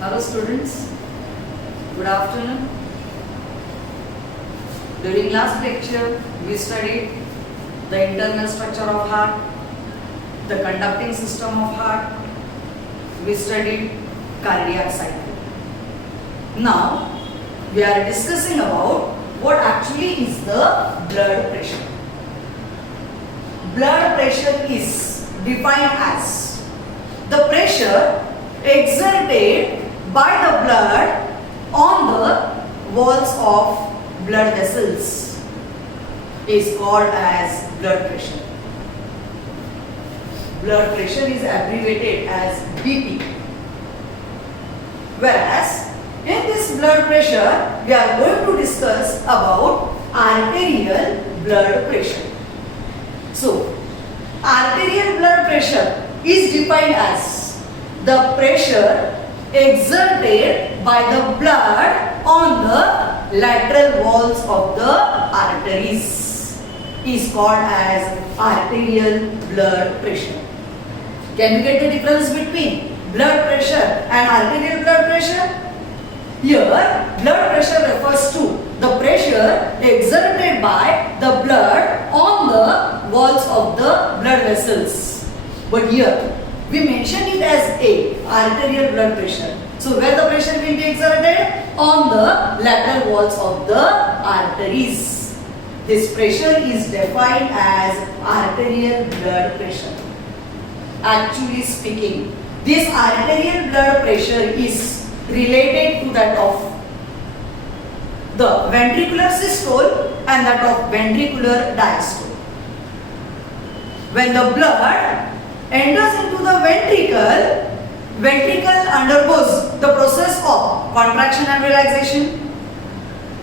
Hello students, good afternoon. During last lecture, we studied the internal structure of heart, the conducting system of heart, we studied cardiac cycle. Now, we are discussing about what actually is the blood pressure. Blood pressure is defined as the pressure exerted by the blood on the walls of blood vessels is called as blood pressure. Blood pressure is abbreviated as BP. Whereas in this blood pressure we are going to discuss about arterial blood pressure. So arterial blood pressure is defined as the pressure exerted by the blood on the lateral walls of the arteries is called as arterial blood pressure. Can you get the difference between blood pressure and arterial blood pressure? Here, blood pressure refers to the pressure exerted by the blood on the walls of the blood vessels. But here, we mention it as a arterial blood pressure. So where the pressure will be exerted? On the lateral walls of the arteries. This pressure is defined as arterial blood pressure. Actually speaking, this arterial blood pressure is related to that of the ventricular systole and that of ventricular diastole. When the blood enters into the ventricle undergoes the process of contraction and relaxation.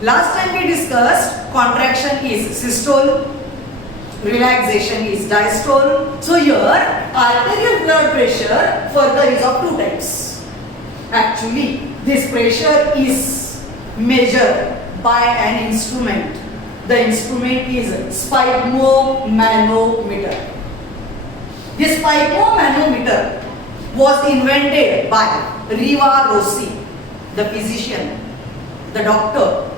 Last time we discussed contraction is systole, relaxation is diastole. So here arterial blood pressure further is of two types. Actually this pressure is measured by an instrument. The instrument is sphygmomanometer. This sphygmomanometer was invented by Riva Rossi, the physician, the doctor,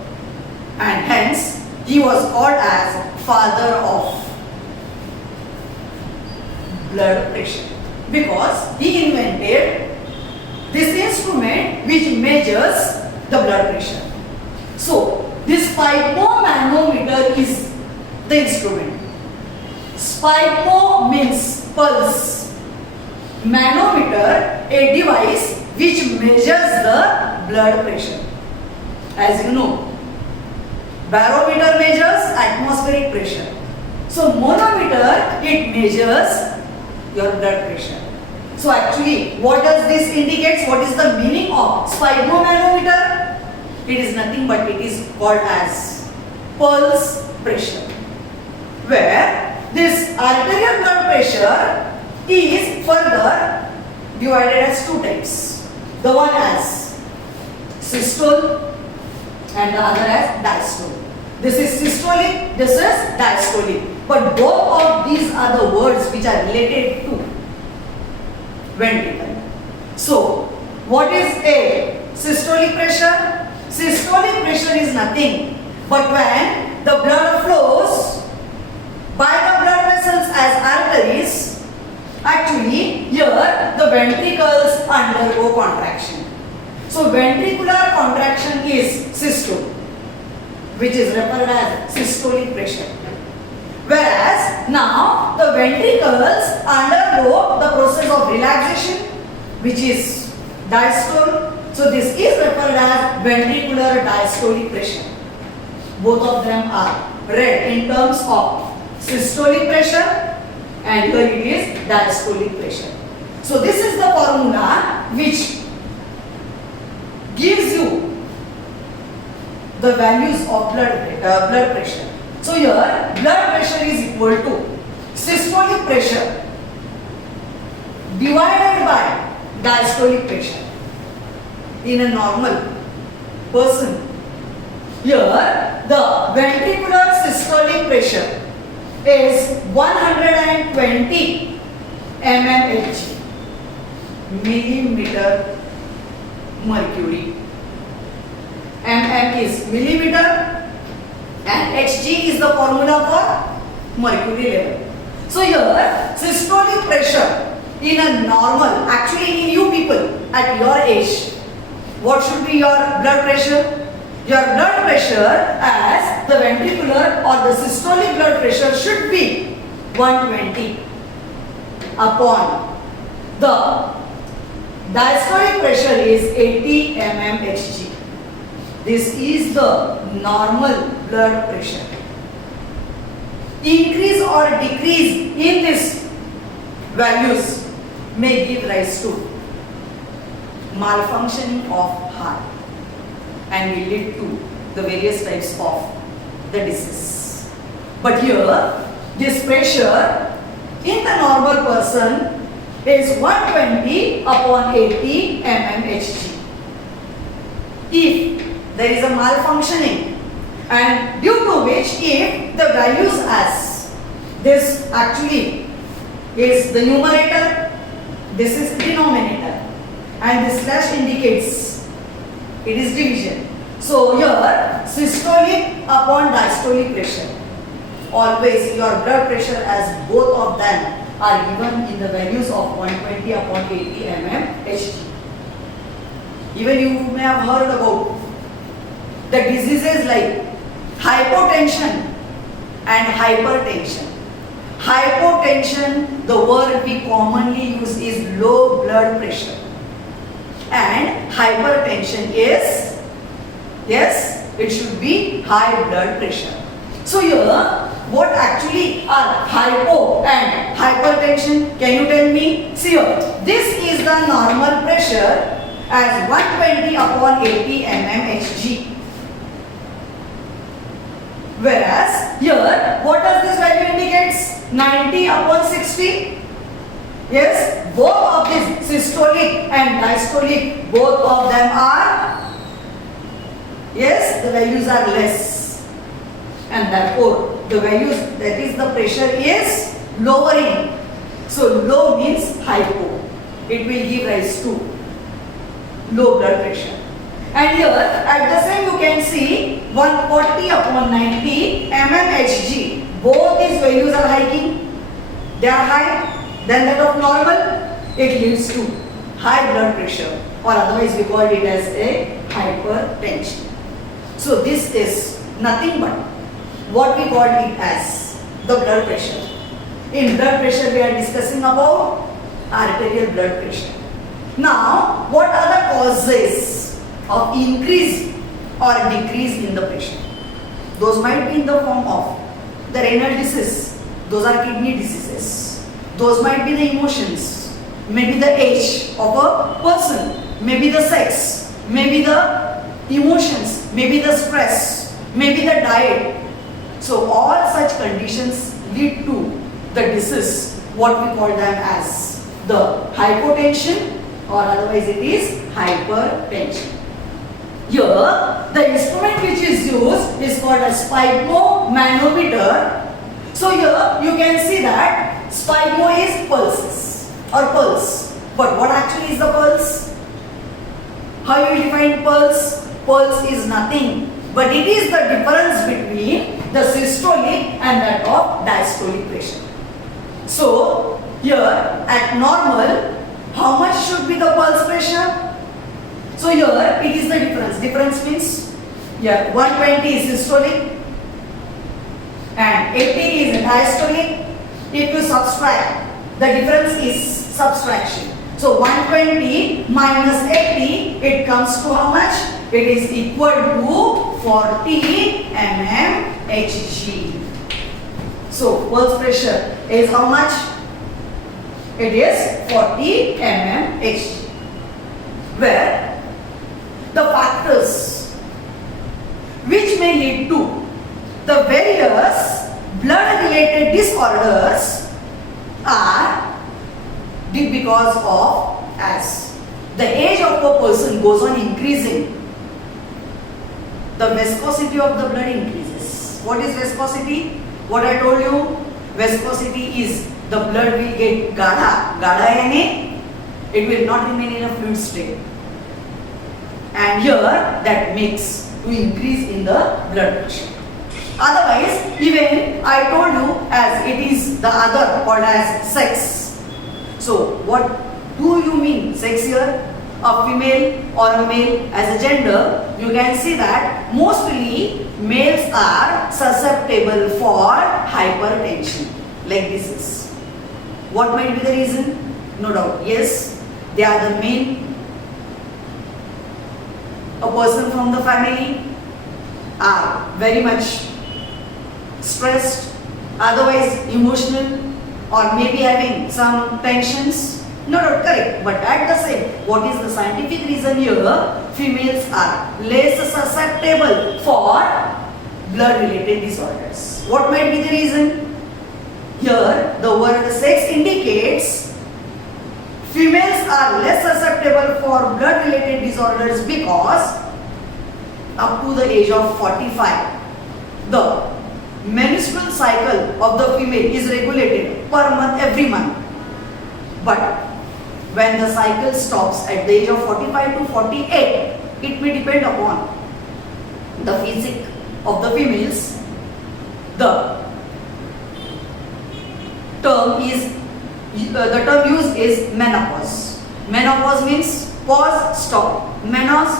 and hence he was called as father of blood pressure because he invented this instrument which measures the blood pressure. So this sphygmomanometer is the instrument. Sphygmo means pulse. Manometer, a device which measures the blood pressure. As you know, barometer measures atmospheric pressure. So manometer, it measures your blood pressure. So actually, what does this indicate? What is the meaning of sphygmomanometer? It is nothing but it is called as pulse pressure. Where this arterial blood pressure is further divided as two types. The one as systole and the other as diastole. This is systolic, this is diastolic. But both of these are the words which are related to ventricle. So, what is a systolic pressure? Systolic pressure is nothing but when the blood flows by the blood vessels as arteries. Actually, here the ventricles undergo contraction. So, ventricular contraction is systole, which is referred as systolic pressure. Whereas now the ventricles undergo the process of relaxation, which is diastole. So this is referred as ventricular diastolic pressure. Both of them are read in terms of systolic pressure and here it is diastolic pressure. So this is the formula which gives you the values of blood pressure. So here blood pressure is equal to systolic pressure divided by diastolic pressure. In a normal person, here the ventricular systolic pressure is 120 mmHg, millimeter mercury. mm is millimeter and Hg is the formula for mercury level. So here systolic pressure in a normal, actually in you people at your age, what should be your blood pressure? Your blood pressure as the ventricular or the systolic blood pressure should be 120 upon the diastolic pressure is 80 mmHg. This is the normal blood pressure. Increase or decrease in these values may give rise to malfunctioning of heart and will lead to the various types of the disease. But here, this pressure in the normal person is 120 upon 80 mmHg. If there is a malfunctioning and due to which if the values as this actually is the numerator, this is denominator and this slash indicates it is division. So here systolic upon diastolic pressure, always your blood pressure as both of them are given in the values of 120 upon 80 mmHg. Even you may have heard about the diseases like hypotension and hypertension. Hypotension, the word we commonly use is low blood pressure. And hypertension is, yes, it should be high blood pressure. So here, what actually are hypo and hypertension? Can you tell me? See here, this is the normal pressure as 120 upon 80 mmHg. Whereas here, what does this value indicates? 90 upon 60. Yes, both of these systolic and diastolic, both of them are, yes, the values are less. And therefore, the values, that is the pressure is lowering. So, low means hypo. It will give rise to low blood pressure. And here, at the same you can see 140 upon 90 mmHg. Both these values are hiking. They are high than that of normal. It leads to high blood pressure, or otherwise we call it as a hypertension. So this is nothing but what we call it as the blood pressure. In blood pressure we are discussing about arterial blood pressure. Now, what are the causes of increase or decrease in the pressure? Those might be in the form of the renal disease. Those are kidney diseases. Those might be the emotions, maybe the age of a person, maybe the sex, maybe the emotions, maybe the stress, maybe the diet. So all such conditions lead to the disease, what we call them as the hypotension, or otherwise it is hypertension. Here, the instrument which is used is called a sphygmomanometer. So here you can see that sphygmo is pulses or pulse. But what actually is the pulse? How you define pulse? Pulse is nothing, but it is the difference between the systolic and that of diastolic pressure. So here at normal, how much should be the pulse pressure? So here it is the difference. Difference means here 120 is systolic and 80 is diastolic. If you subtract, the difference is subtraction. So 120 minus 80, it comes to how much? It is equal to 40 mmHg. So pulse pressure is how much? It is 40 mmHg. Where the factors which may lead to the various blood related disorders are because of as the age of a person goes on increasing, the viscosity of the blood increases. What is viscosity? What I told you, viscosity is the blood will get gaढ़ा. Gaढ़ा यानी it will not remain in a fluid state. and here that makes to increase in the blood pressure. Otherwise, even I told you as it is the other called as sex. So what do you mean sex here? A female or a male as a gender, you can see that mostly males are susceptible for hypertension like this is. What might be the reason? No doubt, yes, they are the main, a person from the family are very much stressed, otherwise emotional, or maybe having some tensions. No, not correct. But at the same, what is the scientific reason here? Females are less susceptible for blood-related disorders. What might be the reason? Here, the word sex indicates females are less susceptible for blood-related disorders because up to the age of 45, the menstrual cycle of the female is regulated per month, every month. But when the cycle stops at the age of 45 to 48, it may depend upon the physique of the females. The term used is menopause. Menopause means pause, stop. Menopause,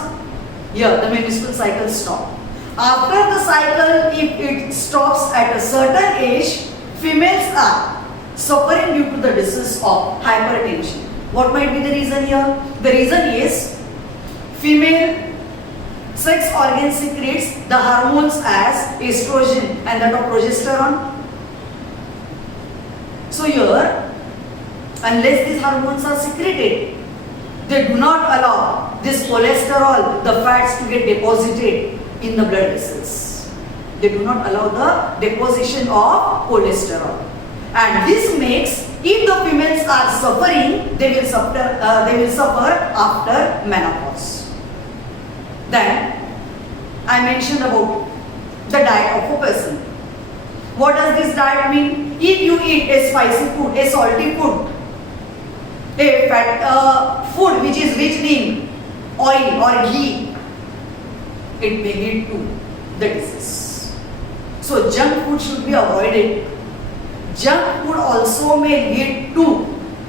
here the menstrual cycle stop. After the cycle, if it stops at a certain age, females are suffering due to the disease of hypertension. What might be the reason here? The reason is female sex organ secretes the hormones as estrogen and that of progesterone. So here, unless these hormones are secreted, they do not allow this cholesterol, the fats, to get deposited in the blood vessels. They do not allow the deposition of cholesterol. And this makes, if the females are suffering, they will suffer after menopause. Then, I mentioned about the diet of a person. What does this diet mean? If you eat a spicy food, a salty food, a fat food which is rich in oil or ghee, it may lead to the disease. So junk food should be avoided. Junk food also may lead to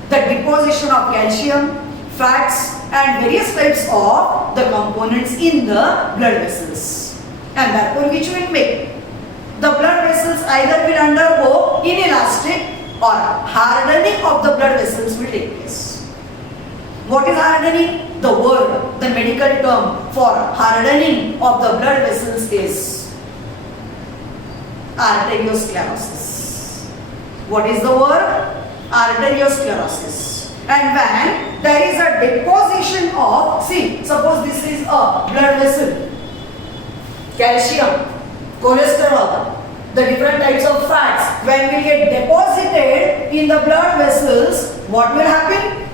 the deposition of calcium, fats and various types of the components in the blood vessels. And therefore which will make the blood vessels either will undergo inelastic or hardening of the blood vessels will take place. What is hardening? The word, the medical term for hardening of the blood vessels is arteriosclerosis. What is the word? Arteriosclerosis. And when there is a deposition of, see, suppose this is a blood vessel, calcium, cholesterol, the different types of fats, when we get deposited in the blood vessels, what will happen?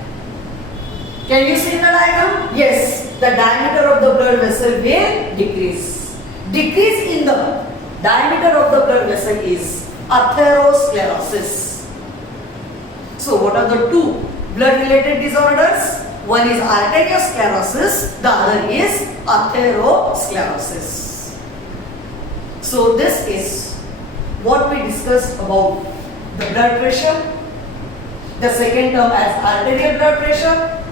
Can you see in the diagram? Yes, the diameter of the blood vessel will decrease. Decrease in the diameter of the blood vessel is atherosclerosis. So what are the two blood related disorders? One is arteriosclerosis, the other is atherosclerosis. So this is what we discussed about the blood pressure. The second term as arterial blood pressure.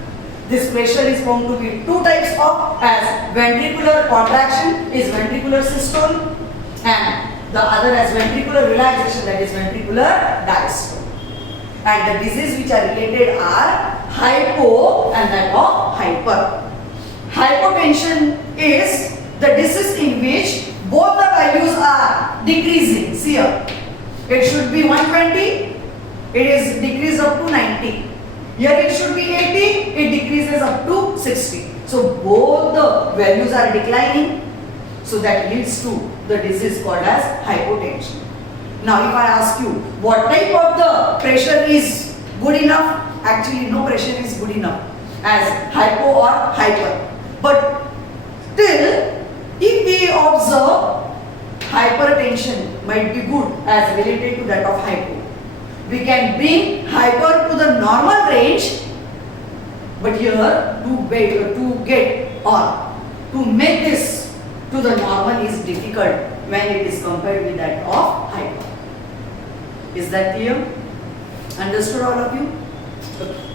This pressure is found to be two types of, as ventricular contraction is ventricular systole and the other as ventricular relaxation, that is ventricular diastole. And the diseases which are related are hypo and that of hyper. Hypotension is the disease in which both the values are decreasing. See here, it should be 120, it is decreased up to 90. Here it should be 80, it decreases up to 60. So both the values are declining. So that leads to the disease called as hypotension. Now if I ask you, what type of the pressure is good enough? Actually no pressure is good enough as hypo or hyper. But still, if we observe, hypertension might be good as related to that of hypo. We can bring hyper to the normal range, but here to get or to make this to the normal is difficult when it is compared with that of high power. Is that clear? Understood all of you? Okay.